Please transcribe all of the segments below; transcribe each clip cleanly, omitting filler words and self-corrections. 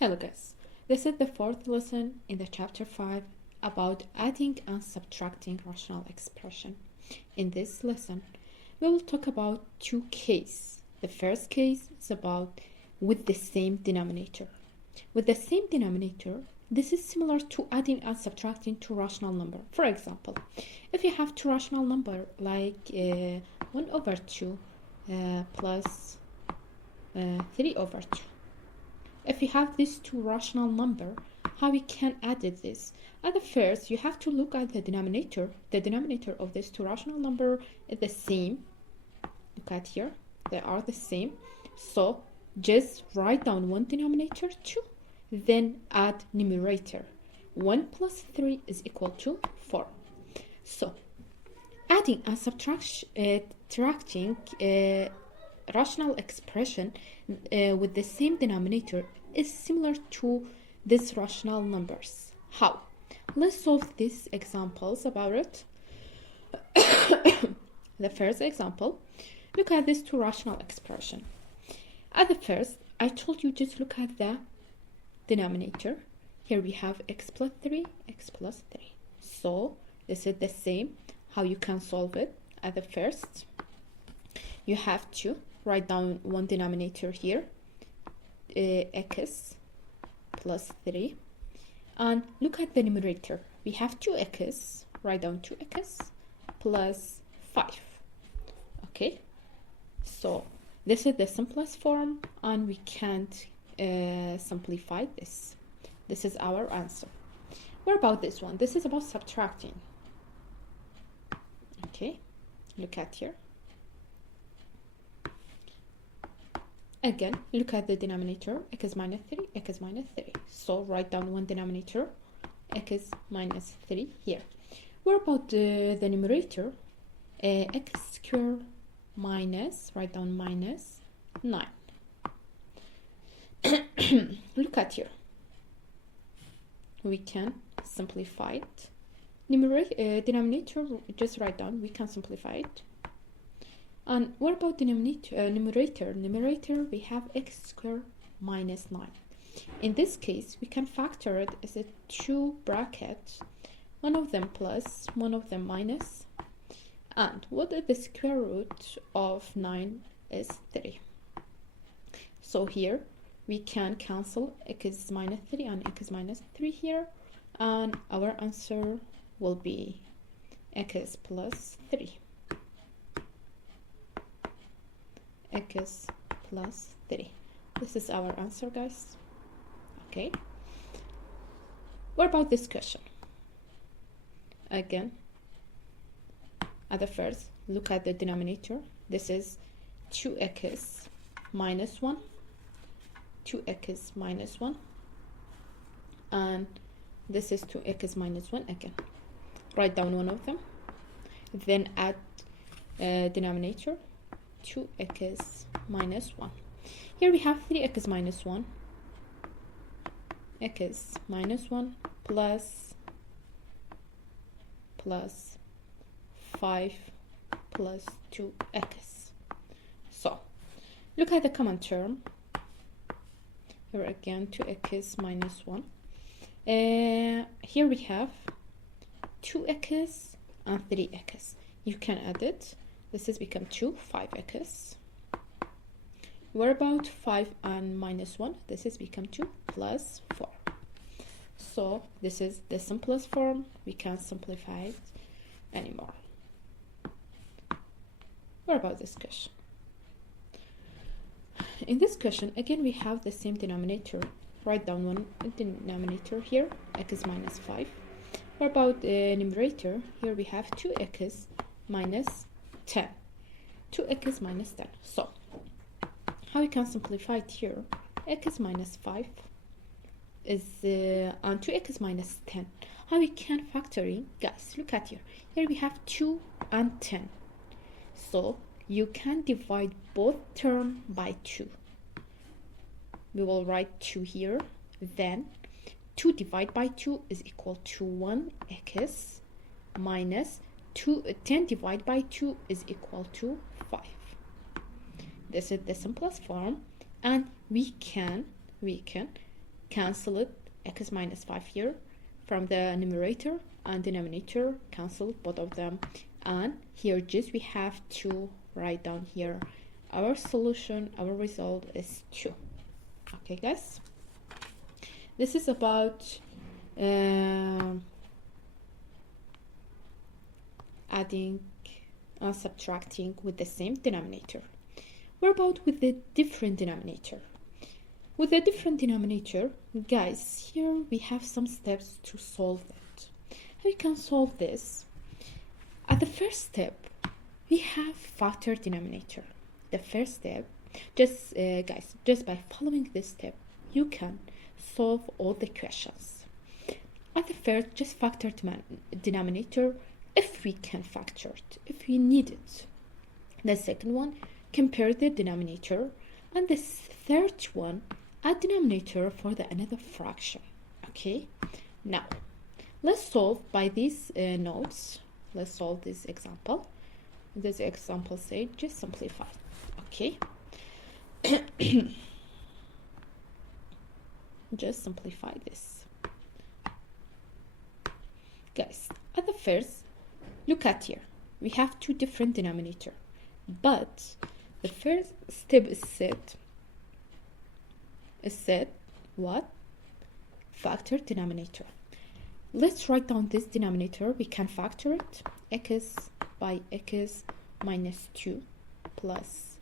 Hello guys, this is the fourth lesson in the chapter 5 about adding and subtracting rational expression. In this lesson, we will talk about two cases. The first case is about with the same denominator. With the same denominator, this is similar to adding and subtracting two rational number. For example, if you have two rational number like 1 over 2 plus 3 over 2. If you have these two rational number, how we can add this? At the first, you have to look at the denominator. The denominator of these two rational number is the same. Look at here, they are the same. So just write down one denominator, 2, then add numerator. 1 plus 3 is equal to 4. So adding and subtracting rational expression with the same denominator is similar to these rational numbers. How? Let's solve these examples about it. The first example, look at these two rational expression. At the first, I told you just look at the denominator. Here we have x plus 3, x plus 3. So this is the same. How you can solve it? At the first, you have to write down one denominator here, x plus 3, and look at the numerator. We have 2x, write down 2x plus 5. Okay, so this is the simplest form, and we can't simplify this. This is our answer. What about this one? This is about subtracting. Okay, look at here. Again, look at the denominator, x minus 3, x minus 3. So write down one denominator, x minus 3 here. What about the numerator? X squared minus, write down minus 9. Look at here. We can simplify it. Denominator, just write down, we can simplify it. And what about the numerator? Numerator, we have x squared minus 9. In this case, we can factor it as a two brackets, one of them plus, one of them minus. And what is the square root of 9 is 3. So here, we can cancel x minus 3 and x minus 3 here. And our answer will be x plus 3. X plus 3. This is our answer, guys. Okay. What about this question? Again, at the first, look at the denominator. This is 2x minus 1, 2x minus 1, and this is 2x minus 1 again. Write down one of them, then add denominator, 2x minus 1. Here we have 3x minus 1, x minus 1 plus 5 plus 2x. So look at the common term. Here again 2x minus 1. Here we have 2x and 3x. You can add it. This has become 2, 5x. What about 5 and minus 1? This has become 2 plus 4. So this is the simplest form. We can't simplify it anymore. What about this question? In this question, again, we have the same denominator. Write down one denominator here, x minus 5. What about the numerator? Here we have 2x minus 10. 2x minus 10. So how we can simplify it here? X minus 5 is and 2x minus 10. How we can factor in? Guys, look at here. Here we have 2 and 10. So you can divide both term by 2. We will write 2 here. Then 2 divided by 2 is equal to 1x minus 10 divided by 2 is equal to 5. This is the simplest form, and we can cancel it, x minus 5 here from the numerator and denominator, cancel both of them, and here just we have to write down here our solution. Our result is 2. Okay guys, this is about adding and subtracting with the same denominator. What about with the different denominator? With the different denominator, guys, here we have some steps to solve it. How you can solve this? At the first step, we have factor denominator. The first step, just guys, just by following this step, you can solve all the questions. At the first, just factor denominator if we can factor it, if we need it. The second one, compare the denominator, and the third one, add denominator for the another fraction. Okay, now let's solve by these notes. Let's solve this example. This example say just simplify. Okay. Just simplify this, guys. At the first, look at here, we have two different denominator, but the first step is set what? Factor denominator. Let's write down this denominator. We can factor it, x by x minus 2 plus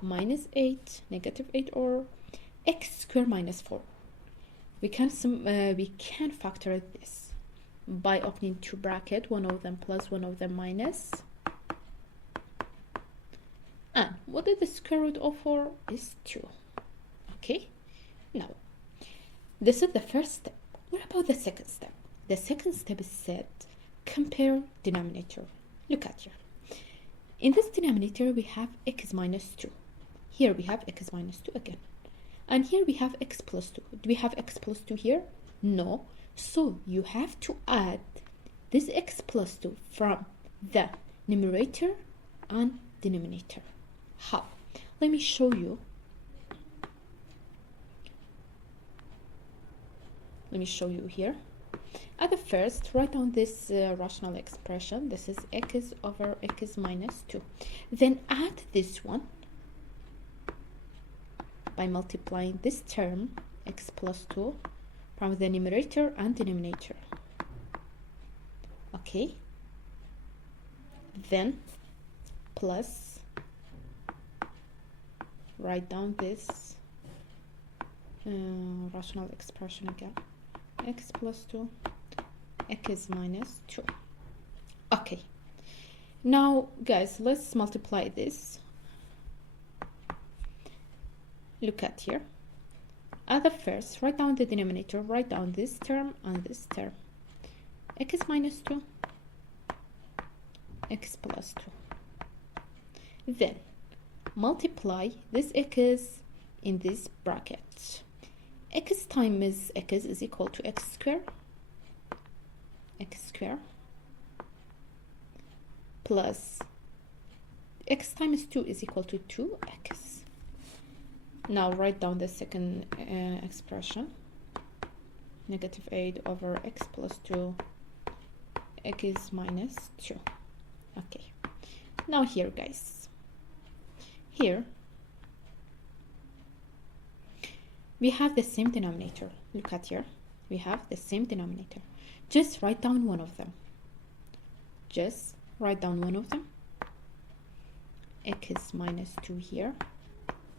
minus 8, negative 8, or x squared minus 4. We can factor this by opening two brackets, one of them plus, one of them minus. And what is the square root of 4? Is 2. Okay, now this is the first step. What about the second step? The second step is set compare denominator. Look at here. In this denominator we have x minus 2. Here we have x minus 2 again. And here we have x plus 2. Do we have x plus 2 here? No. So you have to add this x plus 2 from the numerator and denominator. How? Let me show you. Let me show you here. At the first, write down this rational expression. This is x over x minus 2. Then add this one by multiplying this term, x plus 2, from the numerator and denominator. Okay. Then plus, write down this rational expression again. X plus 2, x minus 2. Okay. Now, guys, let's multiply this. Look at here. At the first, write down the denominator. Write down this term and this term. X minus 2, x plus 2. Then, multiply this x in this bracket. X times x is equal to x squared plus x times 2 is equal to 2x. Now write down the second expression, negative 8 over x plus 2 x minus 2. Okay, now here, guys, here we have the same denominator. Look at here, we have the same denominator. Just write down one of them. Just write down one of them. X minus 2 here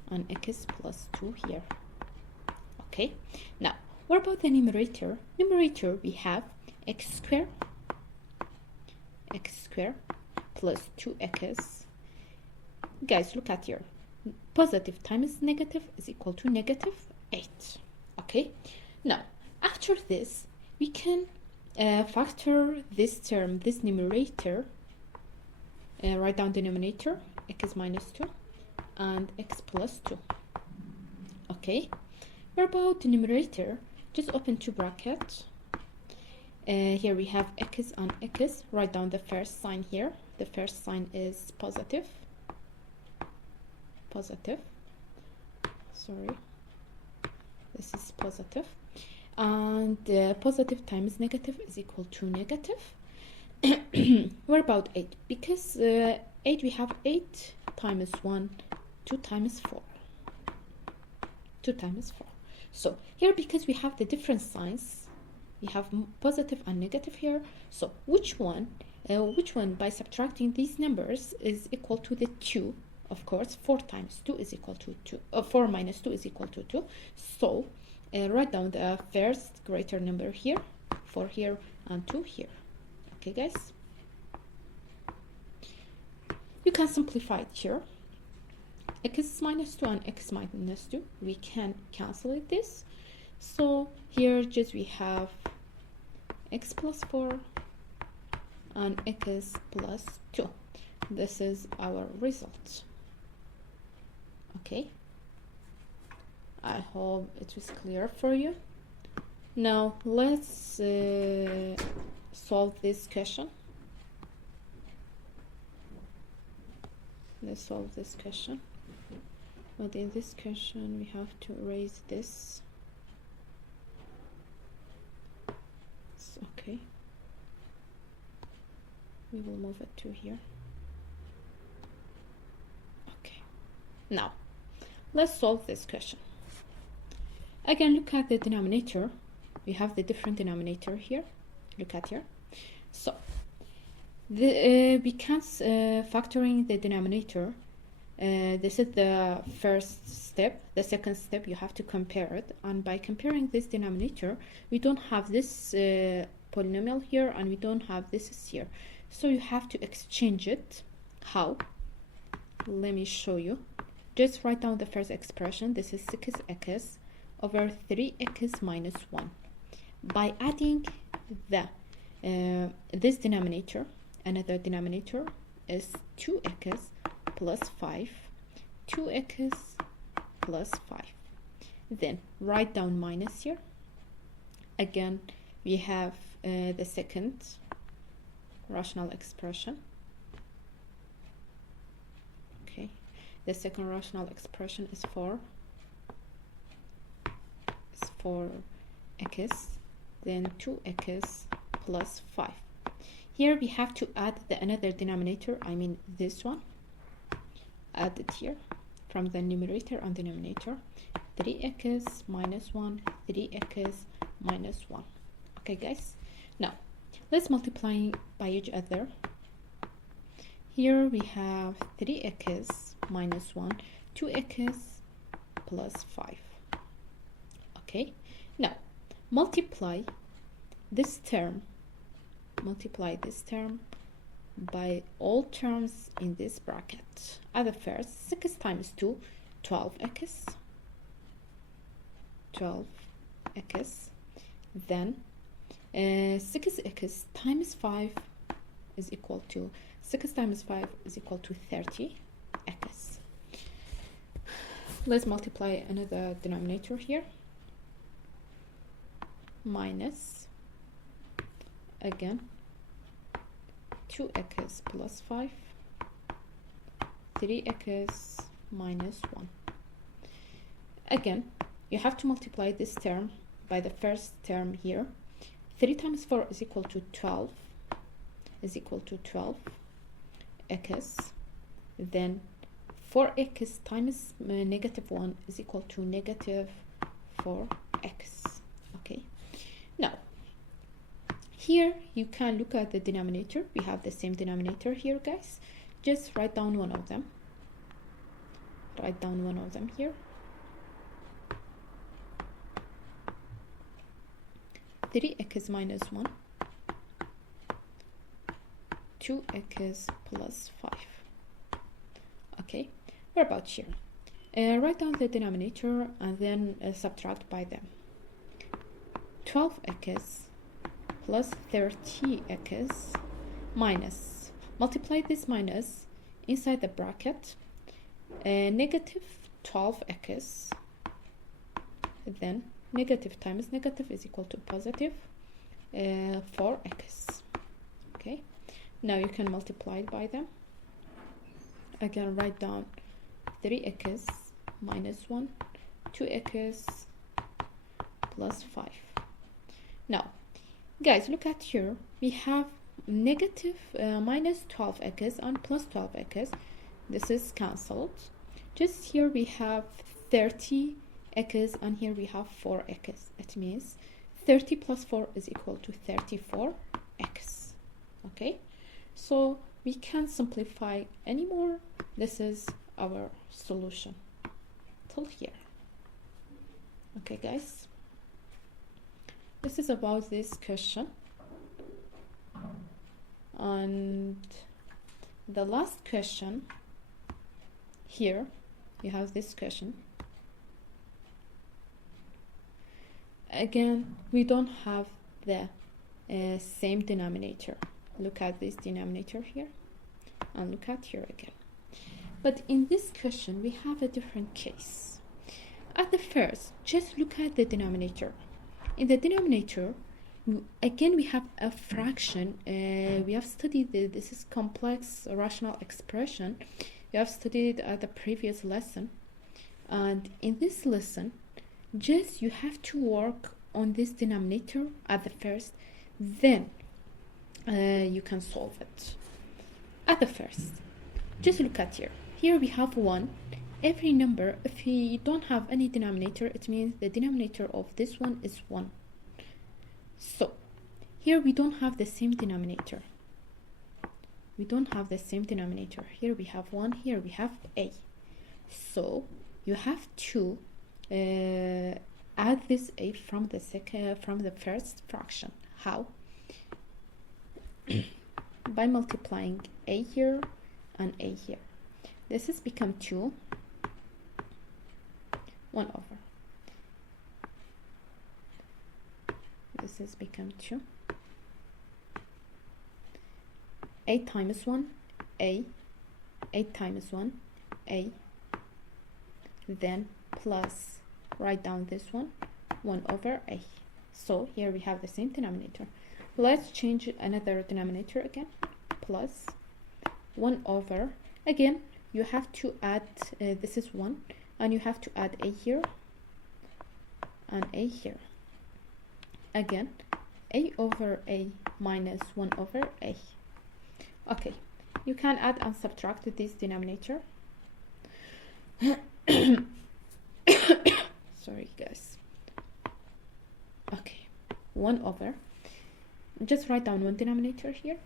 and x plus 2 here. Okay, now what about the numerator? Numerator, we have x squared plus 2x. Guys, look at here. Positive times negative is equal to negative 8. Okay, now after this we can factor this term, this numerator, write down denominator, x minus 2 and x plus 2. Okay, what about the numerator? Just open two brackets. Here we have x and x. Write down the first sign here. The first sign is positive. Sorry. This is positive. And positive times negative is equal to negative. What about 8? Because 8, we have 8 times 1, 2 times 4. 2 times 4. So here, because we have the different signs, we have positive and negative here. So which one by subtracting these numbers is equal to the 2? Of course, 4 times 2 is equal to 2. 4 minus 2 is equal to 2. So write down the first greater number here, 4 here and 2 here. Okay, guys? You can simplify it here. X minus 2 and x minus 2, we can cancel this. So here just we have x plus 4 and x plus 2. This is our result. Okay, I hope it was clear for you. Now let's solve this question. Let's solve this question. But in this question, we have to erase this. So, okay. We will move it to here. Okay. Now, let's solve this question. Again, look at the denominator. We have the different denominator here. Look at here. So, because factoring the denominator, this is the first step. The second step, you have to compare it, and by comparing this denominator, we don't have this polynomial here and we don't have this here, so you have to exchange it. How? Let me show you. Just write down the first expression. This is 6x over 3x minus 1. By adding the this denominator, another denominator is 2x plus 5, 2x plus 5. Then write down minus here. Again, we have the second rational expression. Okay, the second rational expression is 4x, then 2x plus 5. Here we have to add the another denominator, I mean this one. Add it here from the numerator and denominator. 3x minus 1, 3x minus 1. Okay, guys? Now, let's multiply by each other. Here we have 3x minus 1, 2x plus 5. Okay? Now, multiply this term by all terms in this bracket. At the first, 6 times 2, 12x. Then 6x times 5 is equal to 6 times 5 is equal to 30x. Let's multiply another denominator here. Minus, again, 2x plus 5, 3x minus 1. Again, you have to multiply this term by the first term here. 3 times 4 is equal to 12, x. Then 4x times negative 1 is equal to negative 4x. Okay. Now, here you can look at the denominator. We have the same denominator here, guys. Just write down one of them. Write down one of them here. 3x minus 1, 2x plus 5. Okay, what about here? Write down the denominator and then subtract by them. 12x plus 30x minus, multiply this minus inside the bracket, negative 12x, then negative times negative is equal to positive 4x. Okay, now you can multiply by them. Again, write down 3x minus 1, 2x plus 5. Now, guys, look at here. We have negative minus 12x and plus 12x. This is cancelled. Just here we have 30x and here we have 4x. It means 30 plus 4 is equal to 34x. Okay, so we can simplify anymore. This is our solution till here. Okay, guys, this is about this question. And the last question here, you have this question. Again, we don't have the same denominator. Look at this denominator here and look at here again. But in this question, we have a different case. At the first, just look at the denominator. In the denominator, again, we have a fraction. We have studied this is complex rational expression. We have studied at the previous lesson. And in this lesson, just you have to work on this denominator at the first, then you can solve it. At the first, just look at here. Here we have 1. Every number, if we don't have any denominator, it means the denominator of this one is 1. So here we don't have the same denominator. We don't have the same denominator. Here we have 1, here we have a. So you have to add this a from the first fraction. How? By multiplying a here and a here. This has become 2, 1 over. This has become 2. A times 1, a times 1, a. Then plus, write down this one, 1 over a. So here we have the same denominator. Let's change another denominator again. Plus 1 over, again, you have to add, this is 1, and you have to add a here and a here. Again, a over a minus 1 over a. Okay, you can add and subtract this denominator. Sorry, guys. Okay, 1 over. Just write down one denominator here.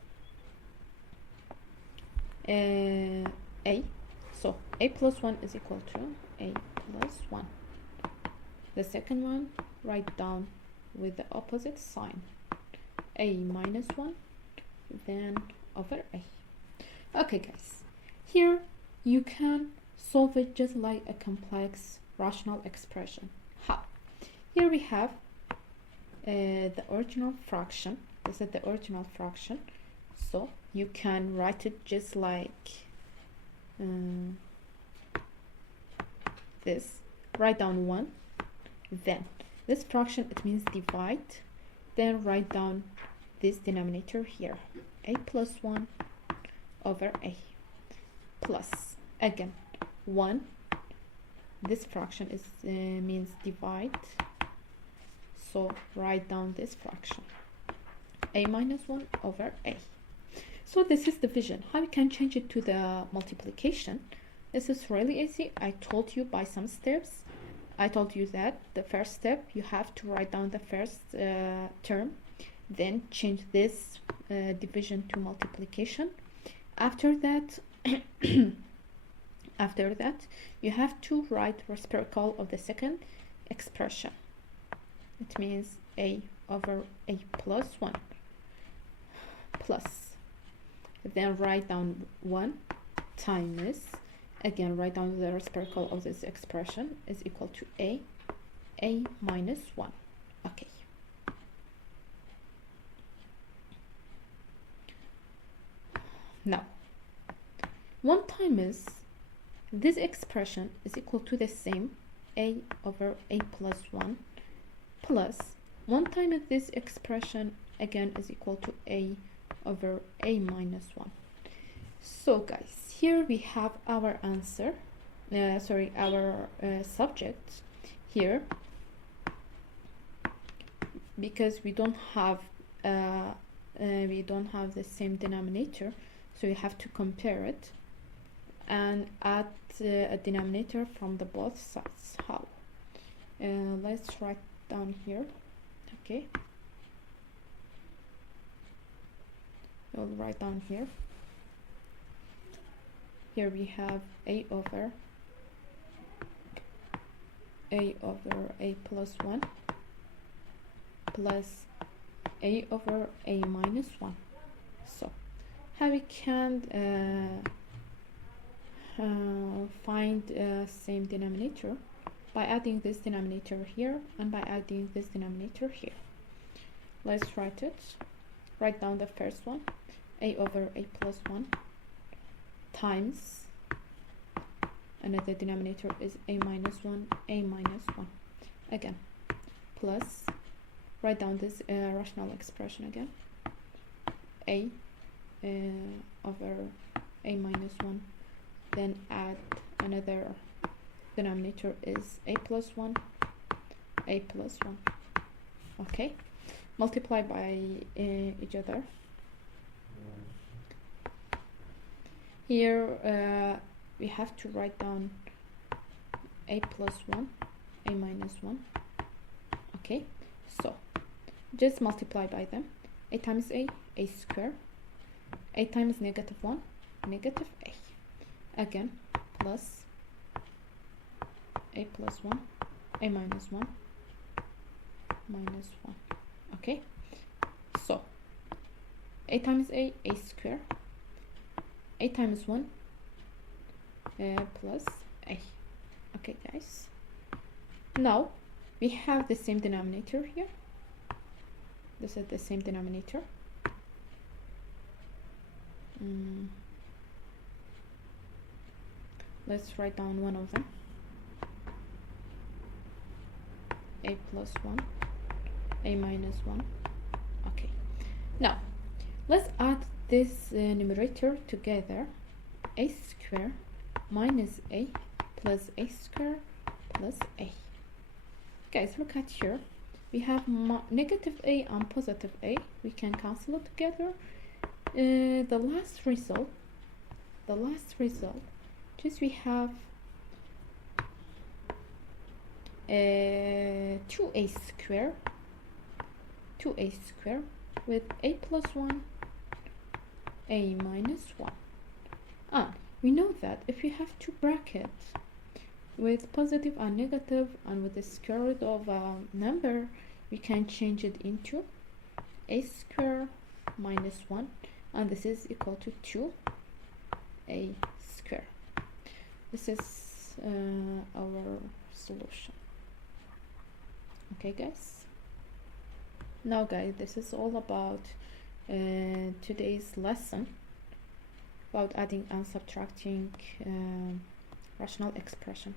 A. So a plus 1 is equal to a plus 1. The second one, write down with the opposite sign. A minus 1, then over a. Okay, guys. Here you can solve it just like a complex rational expression. How? Here we have the original fraction. This is the original fraction. So you can write it just like this. Write down 1. Then this fraction, it means divide. Then write down this denominator here. A plus 1 over a. Plus, again, 1. This fraction is means divide. So write down this fraction. A minus 1 over a. So this is division. How we can change it to the multiplication? This is really easy. I told you by some steps. I told you that the first step, you have to write down the first term, then change this division to multiplication. After that, you have to write reciprocal of the second expression. It means a over a plus 1 plus. Then write down 1 times, again write down the reciprocal of this expression is equal to a minus 1. Okay. Now, 1 times this expression is equal to the same a over a plus 1 plus 1 times this expression again is equal to a over a minus 1. So guys, here we have our answer, our subject here. because we don't have the same denominator, so we have to compare it and add a denominator from the both sides. How? Let's write down here. Okay, we'll write down here. Here we have a over a plus 1 plus a over a minus 1. So how we can find same denominator? By adding this denominator here and by adding this denominator here. Let's write it. Write down the first one, a over a plus 1 times another denominator is a minus 1, a minus 1 again, plus, write down this rational expression again, a over a minus 1, then add another denominator is a plus 1, a plus 1. Okay, multiply by each other. Here we have to write down a plus 1, a minus 1. Okay, so just multiply by them. A times a square, a times negative 1, negative a, again, plus a plus 1, a minus 1, minus 1. Okay, so a times a square, a times 1 plus a. Okay guys, now we have the same denominator here. This is the same denominator. Let's write down one of them, a plus 1, a minus 1. Okay, now let's add this numerator together, a square minus a plus a square plus a. Guys, look at here, we have negative a and positive a, we can cancel it together. The last result, just we have 2a square with a plus 1, a minus 1. And we know that if we have two brackets with positive and negative and with the square root of a number, we can change it into a square minus 1, and this is equal to 2a square. This is our solution. Okay guys, now guys, this is all about today's lesson about adding and subtracting rational expression.